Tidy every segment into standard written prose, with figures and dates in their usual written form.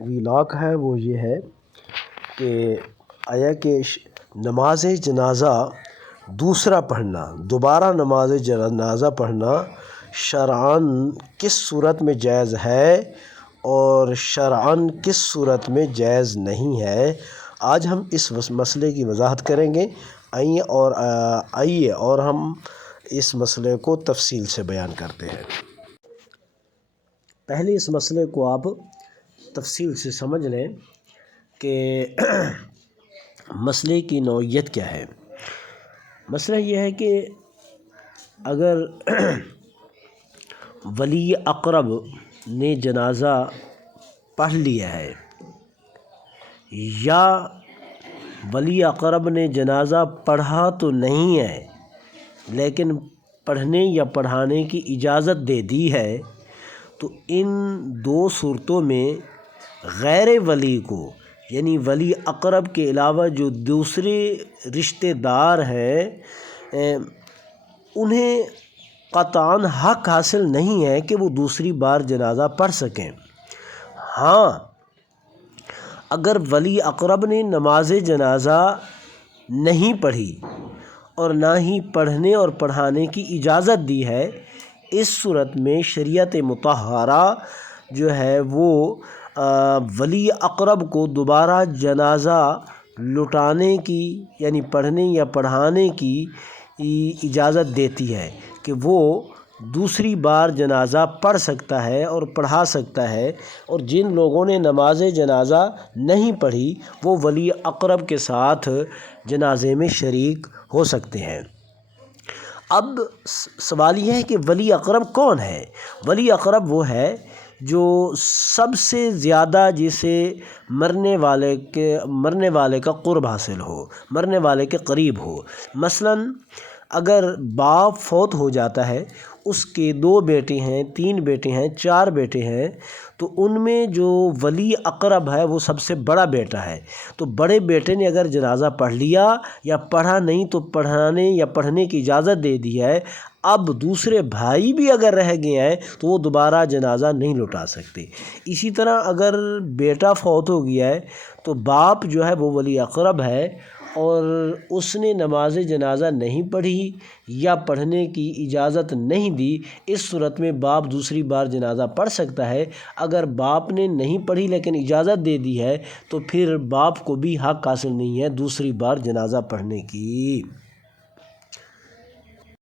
Vlog ہے وہ یہ ہے کہ آیا کہ نماز جنازہ دوسرا پڑھنا، دوبارہ نماز جنازہ پڑھنا شرعاً کس صورت میں جائز ہے اور شرعاً کس صورت میں جائز نہیں ہے، آج ہم اس مسئلے کی وضاحت کریں گے۔ آئیے اور ہم اس مسئلے کو تفصیل سے بیان کرتے ہیں۔ پہلے اس مسئلے کو آپ تفصیل سے سمجھ لیں کہ مسئلے کی نوعیت کیا ہے۔ مسئلہ یہ ہے کہ اگر ولی اقرب نے جنازہ پڑھ لیا ہے یا ولی اقرب نے جنازہ پڑھا تو نہیں ہے لیکن پڑھنے یا پڑھانے کی اجازت دے دی ہے، تو ان دو صورتوں میں غیر ولی کو یعنی ولی اقرب کے علاوہ جو دوسرے رشتہ دار ہیں انہیں قطعاً حق حاصل نہیں ہے کہ وہ دوسری بار جنازہ پڑھ سکیں۔ ہاں، اگر ولی اقرب نے نماز جنازہ نہیں پڑھی اور نہ ہی پڑھنے اور پڑھانے کی اجازت دی ہے، اس صورت میں شریعت مطہرہ جو ہے وہ ولی اقرب کو دوبارہ جنازہ لٹانے کی یعنی پڑھنے یا پڑھانے کی اجازت دیتی ہے کہ وہ دوسری بار جنازہ پڑھ سکتا ہے اور پڑھا سکتا ہے، اور جن لوگوں نے نماز جنازہ نہیں پڑھی وہ ولی اقرب کے ساتھ جنازے میں شریک ہو سکتے ہیں۔ اب سوال یہ ہے کہ ولی اقرب کون ہے؟ ولی اقرب وہ ہے جو سب سے زیادہ جسے مرنے والے کا قرب حاصل ہو، مرنے والے کے قریب ہو۔ مثلاً اگر باپ فوت ہو جاتا ہے، اس کے 2 بیٹے ہیں، 3 بیٹے ہیں، 4 بیٹے ہیں، تو ان میں جو ولی اقرب ہے وہ سب سے بڑا بیٹا ہے، تو بڑے بیٹے نے اگر جنازہ پڑھ لیا یا پڑھا نہیں تو پڑھانے یا پڑھنے کی اجازت دے دی ہے، اب دوسرے بھائی بھی اگر رہ گئے ہیں تو وہ دوبارہ جنازہ نہیں لٹا سکتے۔ اسی طرح اگر بیٹا فوت ہو گیا ہے تو باپ جو ہے وہ ولی اقرب ہے اور اس نے نماز جنازہ نہیں پڑھی یا پڑھنے کی اجازت نہیں دی، اس صورت میں باپ دوسری بار جنازہ پڑھ سکتا ہے۔ اگر باپ نے نہیں پڑھی لیکن اجازت دے دی ہے تو پھر باپ کو بھی حق حاصل نہیں ہے دوسری بار جنازہ پڑھنے کی۔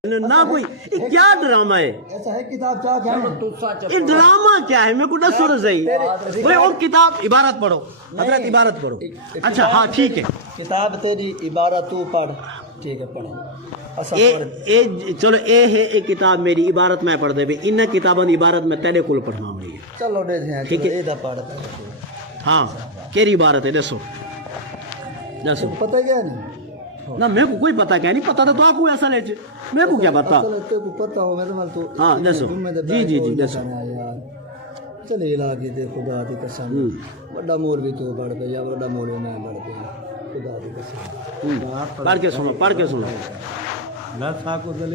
نہ کوئی کیا ڈرامہ ہے؟ ایسا ہے کتاب کیا ہے؟ یہ ڈرامہ کیا ہے؟ میں کو نہ سن رہی اور کتاب عبارت پڑھو حضرت، عبارت پڑھو۔ اچھا ہاں ٹھیک ہے، کتاب تیری عبارت تو پڑھ، ٹھیک ہے پڑھیں۔ چلو اے ہے ایک کتاب میری عبارت میں پڑھ دے بھی ان کتاباں عبارت میں تیرے کول پڑھنا رہی ہے۔ چلو دے دیں ٹھیک ہے، ہاں کیری عبارت ہے دسو دسو۔ پتہ کیا نہیں؟ نہ میرے کو کوئی پتا کیا نہیں، پتا تو آپ کو ایسا لے میرے کو کیا پتا؟ پتہ ہو میرے مال تو ہاں دسو جی جی جی دسو۔ چلے علاقے تے خدا دی قسم بڑا مولوی تو پڑھ پہ یا بڑا مولوی نہ پڑھ پہ، خدا دی قسم پڑھ کے سنو، پڑھ کے سنو،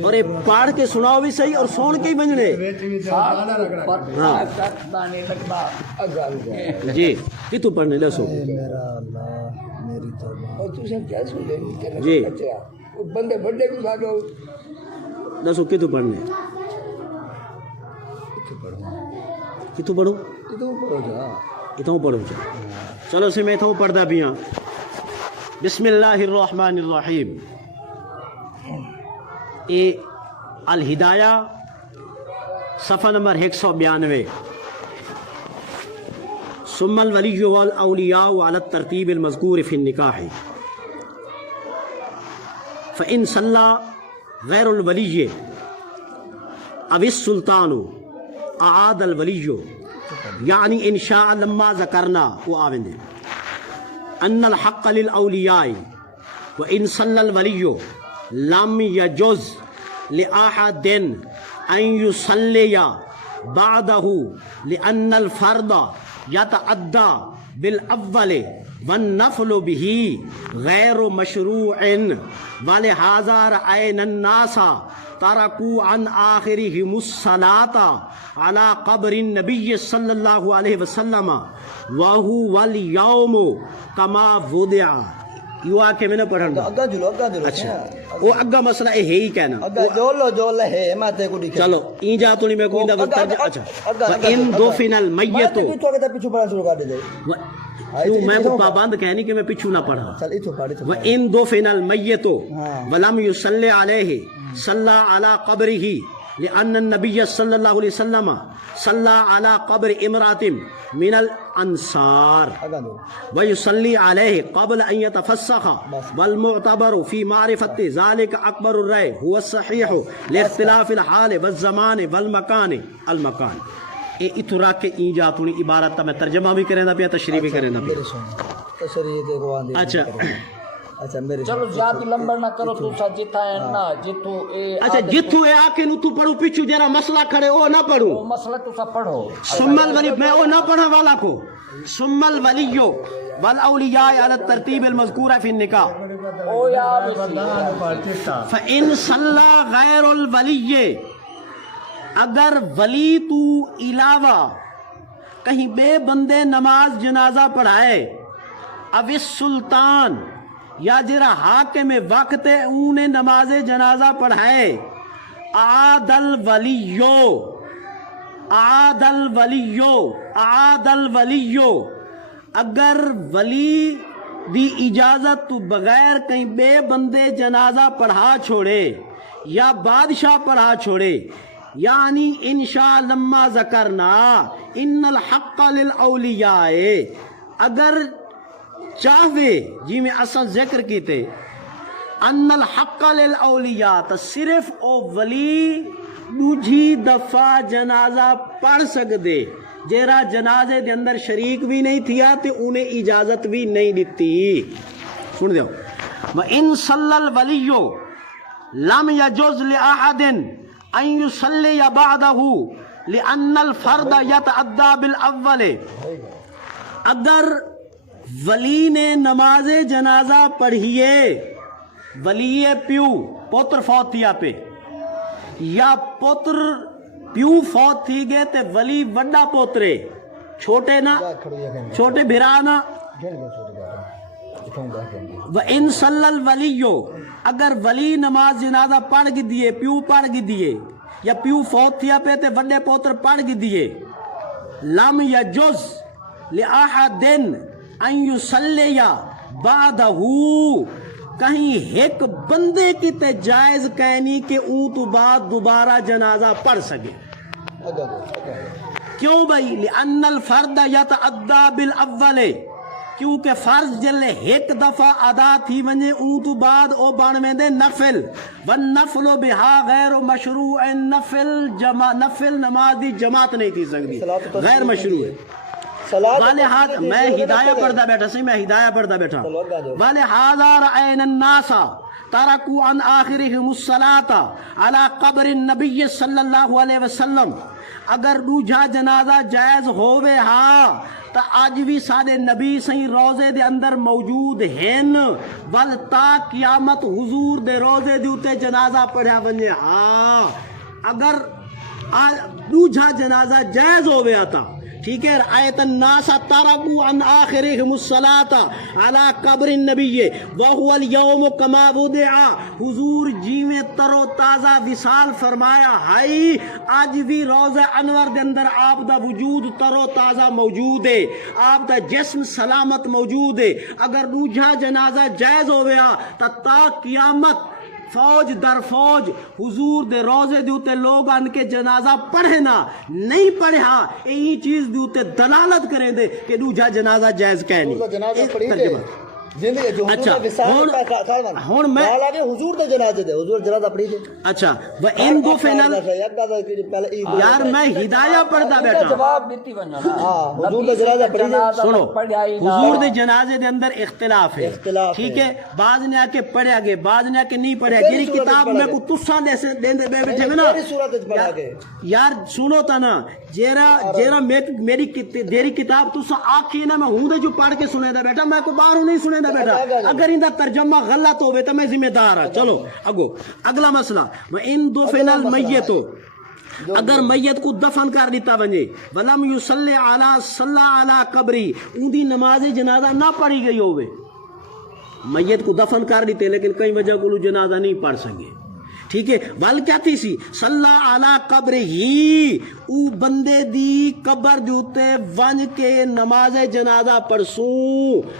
اور یہ پڑھ کے سناؤ بھی صحیح اور سون کے ہی بننے۔ ہاں جی کتو پڑھنے دسو میرا اللہ میری توبہ اور تو سب کیا سن لے جی بندے بڑے کو ساڈو دسو کتو پڑھنے، کتو پڑھو، تو پڑھو جا اتوں پڑھو جا۔ چلو سے میں اتوں پڑھدا بھی ہاں۔ بسم اللہ الرحمن الرحیم۔ اے الہدایہ صفحہ نمبر 192۔ ثم الولی والاولیاء على الترتیب المذکور فی النکاح فإن صلى غیر الولی او السلطان اعاد الولی یعنی ان شاء لما ذکرنا وآوندے ان الحق للاولیاء وإن صلى الولی لم يجوز لأحد ان يصلي بعده لأن الفرد يتعدى بالاول والنفل به غیر مشروع ولہذا رأینا الناس ترکوا عن آخرہم الصلاۃ علی قبر النبی صلی اللہ علیہ وسلم وہو الیوم کما وضع. یوں آ کے میں نے پڑھن گا. اگا جلو اچھا وہ اگا مسئلہ ہے ہی کہنا. اگا جو ہے میں تے کو دکھا. چلو این جا تو نہیں میں کوئی دا ترجمہ. اچھا وَإِن دُفِنَ الْمَيِّتُ پیچھے پڑھنا شروع کر دے. میں کو پابند کہنی کہ میں پیچھو نہ پڑھا. چل ایتھوں پڑھ. وَإِن دُفِنَ الْمَيِّتُ وَلَمْ يُصَلِّ عَلَيْهِ صَلَّى عَلَى قَبْرِهِ لأن النبي صلى الله عليه وسلم صلى على قبر امرأة من الأنصار ويصلي عليه قبل أن يتفسخ والمعتبر في معرفة ذلك أكبر الرأي هو الصحيح لاختلاف الحال والزمان والمكان. المكان اترا کے این جاتونی عبارت میں ترجمہ بھی کریں دا پیا تشریح بھی کریں دا پیا. تشریح دے کو آندے. اچھا اچھا میرے چلو زیادہ لمبا نہ کرو تو سا جتا ہے نا جتو اے اچھا جتھو اے آکے نو تو پڑھو پیچھو جرا مسئلہ کھڑے او نہ پڑھو. وہ مسئلہ تو سا پڑھو. ثم الولی میں او نہ پڑھا والا کو. ثم الولی والاولیاء علی الترتیب المذکورہ فی النکاح. او یا بسی فإن صلی غیر الولی اگر ولی تو علاوہ کہیں بے بندے نماز جنازہ پڑھائے اب السلطان یا جرا حاکم وقت انہیں نماز جنازہ پڑھائے عاد الولیو اگر ولی دی اجازت تو بغیر کہیں بے بندے جنازہ پڑھا چھوڑے یا بادشاہ پڑھا چھوڑے یعنی انشاء لما ذکرنا ان الحق للاولیاء اگر چاہوے جی میں اصل ذکر کیتے ان الحق للاولیاء تو صرف او ولی دوجھی دفعہ جنازہ پڑھ سکدے جیرا جنازے دے اندر شریک بھی نہیں تھیا تے انہیں اجازت بھی نہیں دیتی. سن دیو وَإِن صَلَّى الْوَلِيُّ لَمْ يَجُزْ لِأَحَدٍ أَن يُصَلِّيَ بَعْدَهُ لِأَنَّ الْفَرْدَ يَتَعَدَّى بِالْأَوَّلِ. اگر ولی نے نماز جنازہ پڑھیے ولی پیو پتر فوت تھیا پہ یا پتر پیو فوت تھی گئے تے ولی وڈا پوترے چھوٹے نا چھوٹے بھرانا. وَإِن صَلَّى الْوَلِيُّ اگر ولی نماز جنازہ پڑھ گی دیے پیو پڑھ گی دیے یا پیو فوت تھیا پہ تے وڈے پوتر پڑھ گی دیے لم یجوز لأحد ان یصلی بعدہ کہیں ایک بندے کی تے جائز کہنی کہ اون تو بعد دوبارہ جنازہ پڑھ سکے. کیوں بھائی لأن الفرد یتعدی بالاول کیونکہ فرض جلے ایک دفعہ ادا تھی ونجے اون تو بعد او بن میں دے نفل والنفل بہا غیر مشروع. نفل نماز دی جماعت نہیں تھی سکتی غیر مشروع ہے. ولہذا میں ہدایہ پڑھتا بیٹھا سی میں ہدایہ پڑھتا بیٹھا ولہذا رأینا الناس ترکوا عن آخرہم الصلاۃ علی قبر النبی صلی اللہ علیہ وسلم اگر دوجھا جنازہ جائز ہووے ہاں تا آج بھی سارے نبی صحیح روزے دے اندر موجود ہیں بل تا قیامت حضور دے روزے دے اتے جنازہ پڑھا ونجے ہاں اگر دوجھا جنازہ جائز ہووے آتا ٹھیک ہے. آیت الناس ترکوا عن آخرہم الصلاۃ علی قبر النبی وہو الیوم کما وضع حضور جی میں تر و تازہ وصال فرمایا ہائی آج بھی روزہ انور دے اندر آپ دا وجود تر و تازہ موجود ہے آپ دا جسم سلامت موجود ہے. اگر دوجھا جنازہ جائز ہویا تا قیامت فوج در فوج حضور دے روزے دے اتے لوگ ان کے جنازہ پڑھنا نہیں پڑھا یہی چیز دے اتے دلالت کریں دے کہ دوجھا جنازہ جائز کہنی. اچھا ہون میں حضور دے جنازے دے حضور جنازہ پڑھی دے. اچھا وَإِن دُفِنَ یار میں ہدایہ پڑھتا بیٹھا جواب دیتی ونجا حضور دے جنازہ پڑھی دے. سنو حضور دے جنازے دے اندر اختلاف ہے ٹھیک ہے. بعض نے آ کے پڑھیا گئے بعض نے آ کے نہیں پڑھیا گئی کتاب میں کو تساں دے دے بیٹھے نا یار سنو تا نا جیرا میری کتاب تساں آکھی نا میں ہوں دے جو پڑھ کے سنے دا بیٹا میں کو باہروں نہیں سنے ویندا بیٹا اگر ان دا ترجمہ غلط ہوے تے میں ذمہ دار ہاں چلو اگو اگلا مسئلہ وان دفن المیت اگر میت کو دفن کر دیتا ونجے ولم یصلی علی قبری اون دی نماز جنازہ نہ پڑھی گئی ہوے میت کو دفن کر دیتے لیکن کئی وجہ کو جنازہ نہیں پڑھ سکے ٹھیک ہے ول کیا تھی سی صلی علی قبر ہی او بندے دی قبر دیوتے ون کے نماز جنازہ پڑھسو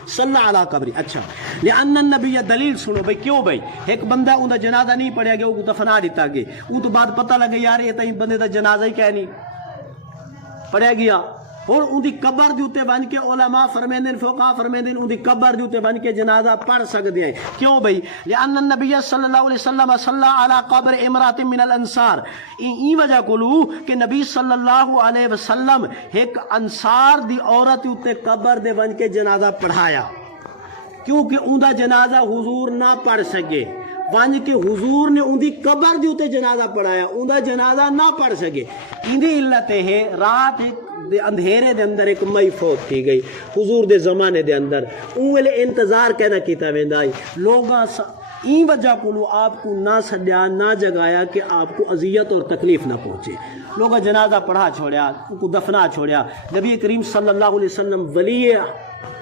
صلی علی قبر اچھا لأن النبی دلیل سنو بھئی کیوں بھئی ایک بندہ اون دا جنازہ نہیں پڑھیا گیا وہ دفنا دیتا گیا وہ تو بعد پتہ لگے یار یہ تو بندے دا جنازہ ہی کہہ نہیں پڑھیا گیا اور ان دی قبر دیوتے بن کے علماء فرمیندن فقہاء فرمیندن ان دی قبر دیوتے بن کے جنازہ پڑھ سکتے ہیں کیوں بھئی لأن النبی صلی اللہ علیہ وسلم صلی علی قبر امرات من الانصار این وجہ کلو کہ نبی صلی اللہ علیہ وسلم ایک انصار دی عورت دیوتے قبر دے بن کے جنازہ پڑھایا کیونکہ ان دا جنازہ حضور نہ پڑھ سکے ون کے حضور نے ان دی قبر دی اتے جنازہ پڑھایا ان دا جنازہ نہ پڑھ سکے ان دی علت ہے رات اندھیرے دے اندر ایک مئی فوت تھی گئی حضور دے زمانے دے اندر اون ویلے انتظار کہنا کیتا ویندا لوگاں این وجہ کو آپ کو نہ سڈیا نہ جگایا کہ آپ کو اذیت اور تکلیف نہ پہنچے لوگوں جنازہ پڑھا چھوڑیا ان کو دفنا چھوڑیا نبی کریم صلی اللہ علیہ وسلم ولی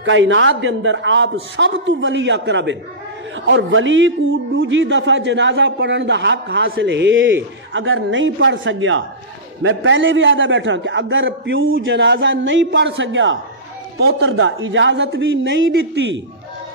کائنات دے اندر آپ سب تو ولی اقرب اور ولی کو دوجی دفعہ جنازہ پڑھن دا حق حاصل ہے اگر نہیں پڑھ سکیا میں پہلے بھی آدھا بیٹھا کہ اگر پیو جنازہ نہیں پڑھ سکیا پوتر دا اجازت بھی نہیں دیتی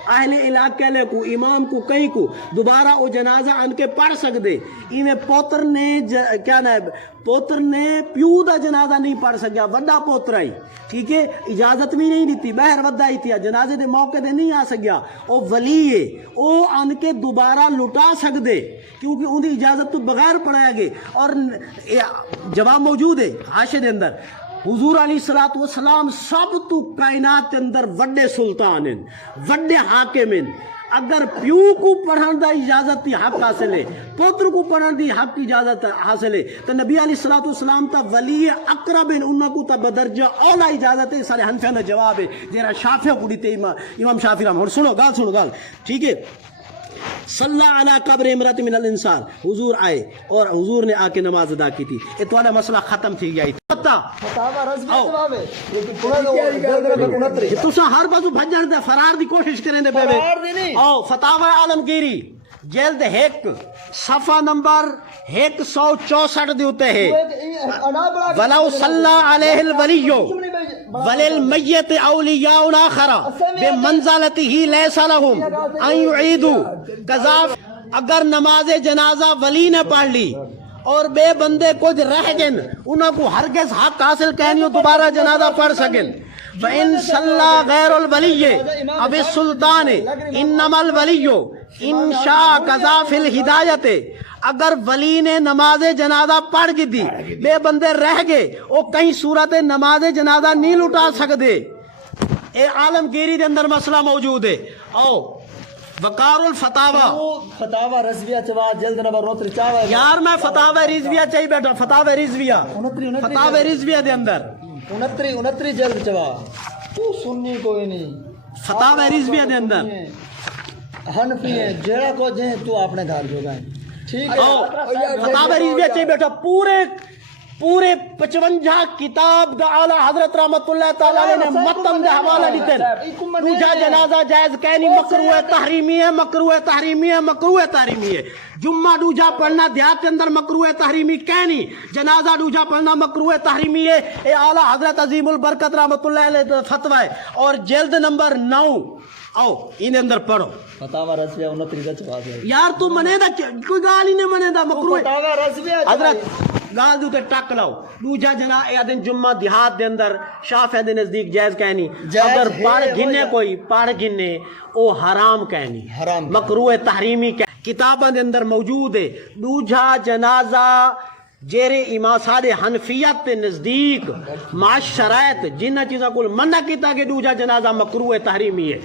اہل علاقے لے کو امام کو کہیں کو دوبارہ وہ جنازہ ان کے پڑھ سکتے انہیں پوتر نے کیا نا پوتر نے پیو دا جنازہ نہیں پڑھ سکیا وڈا پوتر آئی ٹھیک ہے اجازت بھی نہیں دیتی بہر وڈا ہی تھیا جنازے دے موقع دے نہیں آ سکیا وہ ولی ہے وہ ان کے دوبارہ لٹا سکتے کیونکہ ان دی اجازت تو بغیر پڑھایا گئے اور جواب موجود ہے حاشے دے اندر حضور علیہ الصلوۃ والسلام سب تو کائنات کے اندر وڈے سلطان ہیں وڈے حاکم ہیں اگر پیو کو پڑھن دا اجازت دی حق حاصل ہے پوتر کو پڑھن دی حق اجازت حاصل ہے تو نبی علیہ الصلوۃ والسلام تا ولی اقرب ہیں انہاں کو تا بدرجہ اولا اجازت ہے سارے حنفیہ دا جواب ہے جیرا شافعی کو دیتے امام شافعی رحمہ اللہ سنو گال ٹھیک ہے صلی علی قبر امرات من الانصار حضور آئے اور حضور نے آ کے نماز ادا کی تھی یہ تھوڑا مسئلہ ختم تھی گیا تسا ہر بازو بھجن دے فرار دی کوشش کریں دے بے او فتاوی عالمگیری جلد 1 صفحہ نمبر 164 دے ہوتے ہیں ولو صلی علیہ الولی وللمیت اولیاء آخر بمنزلتہ لیس لہم ان یعیدوا قذاف اگر نماز جنازہ ولی نے پڑھ لی اور بے بندے کچھ رہ گئن انہوں کو ہرگز حق حاصل کہنی دوبارہ جنازہ پڑھ سکن فَإِن صَلَّى غَيْرُ الْوَلِيِّ اب السلطان انما الولی ان شاء قضا فی الہدایت اگر ولی نے نماز جنازہ پڑھ کی دی بے بندے رہ گئے وہ کہیں صورت نماز جنازہ نہیں لٹا سکتے اے عالمگیری دے اندر مسئلہ موجود ہے او وقار فتاوی رضویہ چوا جلد نمبر 29 یار میں فتاوی رضویہ چاہی بیٹھا فتاوی رضویہ دے اندر 29 جلد چوا تو سنی کوئی نہیں فتاوی رضویہ دے اندر حنفی ہے جڑا کو جے تو اپنے گھر جو گئے ٹھیک ہے فتاوی رضویہ چاہی بیٹھا پورے 55 کتاب دا اعلی حضرت رحمت اللہ تعالی علیہ نے متن دے حوالہ دیتے دوجا جنازہ جائز کہنی مکروہ تحریمی ہے مکروہ تحریمی ہے مکروہ تحریمی ہے جمعہ دوجا پڑھنا دیہات کے اندر مکروہ تحریمی کہنی جنازہ دوجا پڑھنا مکروہ تحریمی ہے اے اعلی حضرت عظیم البرکت رحمت اللہ علیہ فتوی ہے اور جلد نمبر 9 آؤ انہیں اندر پڑھو فتاوی رضویہ 29 چوا یار تو منے دا کوئی گال ہی نہیں منے دا مکروہ فتاوی رضویہ حضرت گال دو تے ٹک لاؤ دوجا جنا اے دن جمعہ دیہات دے اندر شافعی دے نزدیک جائز کہنی اگر پڑھ گنے کوئی پڑھ گنے او حرام کہنی مکروہ تحریمی کتاباں دے اندر موجود ہے دوجا جنازہ جیرے امام سارے حنفیت تے نزدیک مع شرائط جنہ چیزاں کو منع کیتا کہ دوجا جنازہ مکروہ تحریمی ہے